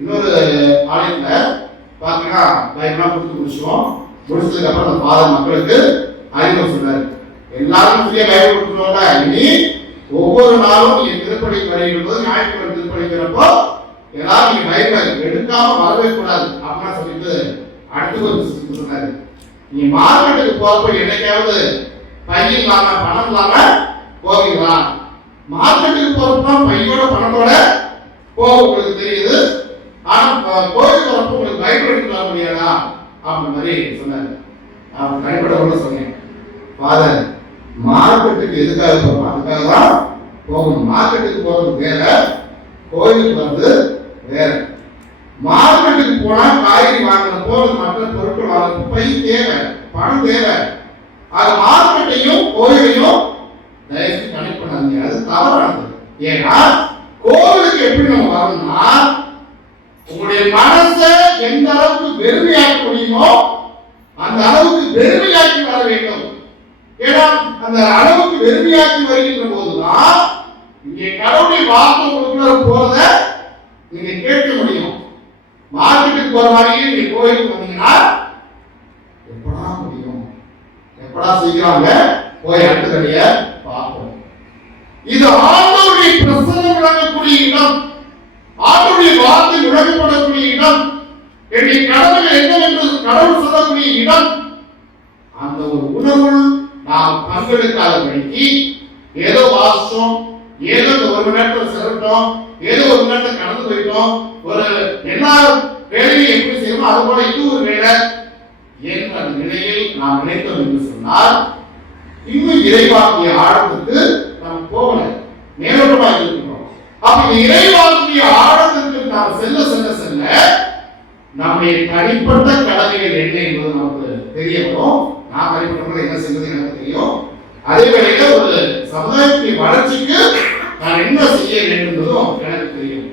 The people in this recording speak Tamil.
இன்னொரு ஆலயத்துல பாத்தீங்கன்னா பைபிள்லாம் கொடுத்து முடிச்சுவோம். முடிச்சதுக்கு அப்புறம் அந்த ஃபாதர் மக்களுக்கு அறிமுகம் சொன்னாரு. எல்லாரும் புதிய பைபிள் கொடுக்கணும்ல, இனி ஒவ்வொரு நாளும் நீங்க திருப்பணி வருகிற போது ஞாயிற்றுக்கிழமை திருப்பணிக்கிறப்போ எல்லாரும் நீங்க பைபிள் எடுக்காம வரவே கூடாது அப்படின்னு சொல்லிட்டு அடுத்து ஒரு சொன்னாரு. நீ மார்க்கெட்டுக்கு போறப்ப என்னைக்காவது பையன் இல்லாம பணம் இல்லாம போவீங்களா? மார்க்கெட்டுக்கு போறப்ப பையோட பணத்தோட போக உங்களுக்கு தெரியுது, ஆனா கோயிலுக்கு வரப்போ உங்களுக்கு பைபிள் எடுத்து வர முடியாதா அப்படின்ற மாதிரி சொன்னாரு. நான் தனிப்பட்ட சொன்னேன், ஃபாதர் மார்க்கெட்டுக்கு எதுக்காக போறோம்? அதுக்காக தான் போகணும். மார்க்கெட்டுக்கு போறது வேற, கோயிலுக்கு வந்து வேற. மார்க்கெட்டுக்கு போனா காய்கறி வாங்குறப்போ மற்ற பொருட்கள் வாங்குறப்போ பை தேவை, பணம் தேவை. அது மார்க்கெட்டையும் கோயிலையும் தயவுசெய்து கனெக்ட் பண்ணாதீங்க, அது தவறானது. ஏன்னா கோவிலுக்கு எப்படி நம்ம வரணும்னா உங்களுடைய மனசை எந்த அளவுக்கு வெறுமையாக்க முடியுமோ அந்த அளவுக்கு வெறுமையாக்கி வர வேண்டும். ஏன்னா அந்த அளவுக்கு வெறுமையாக்கி வருகின்ற போதுதான் இங்கே கடவுளுடைய வார்த்தை உங்களுக்குள்ள போறத நீங்க கேட்க முடியும். மார்க்கெட்டுக்கு போற மாதிரியே நீங்க கோயிலுக்கு வந்தீங்கன்னா எப்படா முடியும், எப்படா செய்கிறாங்க போய் அடுத்த கடையை பார்ப்போம். இது ஆண்டவருடைய பிரசன்னம் விளங்கக்கூடிய இடம், ஆண்டவருடைய வார்த்தை விளங்கப்படக்கூடிய இடம், என்னுடைய கடவுள் என்னவென்று கடவுள் சொல்லக்கூடிய இடம். அந்த ஒரு உணர்வு நாம் பங்கெடுக்காதபடிக்கு ஏதோ வாசிச்சோம், ஏதோ ஒரு மணி நேரத்தில் செலுத்தோம், ஏதோ ஒரு மணி நேரத்தில் கடந்து போயிட்டோம், ஒரு எல்லா வேலையும் எப்படி செய்யணும் அது போல இது ஒரு வேலை என்ற நிலையில் நாம் நினைத்தோம் என்று சொன்னால் இன்னும் இறைவாக்கிய ஆழத்துக்கு நாம் போகல, மேலோட்டமாக இருக்கிறோம். அப்ப இந்த இறைவாக்கிய ஆழத்துக்கு நாம் செல்ல செல்ல செல்ல நம்முடைய தனிப்பட்ட கடமைகள் என்ன என்பது நமக்கு தெரிய வரும். நான் தனிப்பட்ட என்ன செய்வது எனக்கு தெரியும். அதே வேளையில ஒரு சமுதாயத்தின் வளர்ச்சிக்கு நான் என்ன செய்ய வேண்டும் என்பதும் எனக்கு தெரியும்.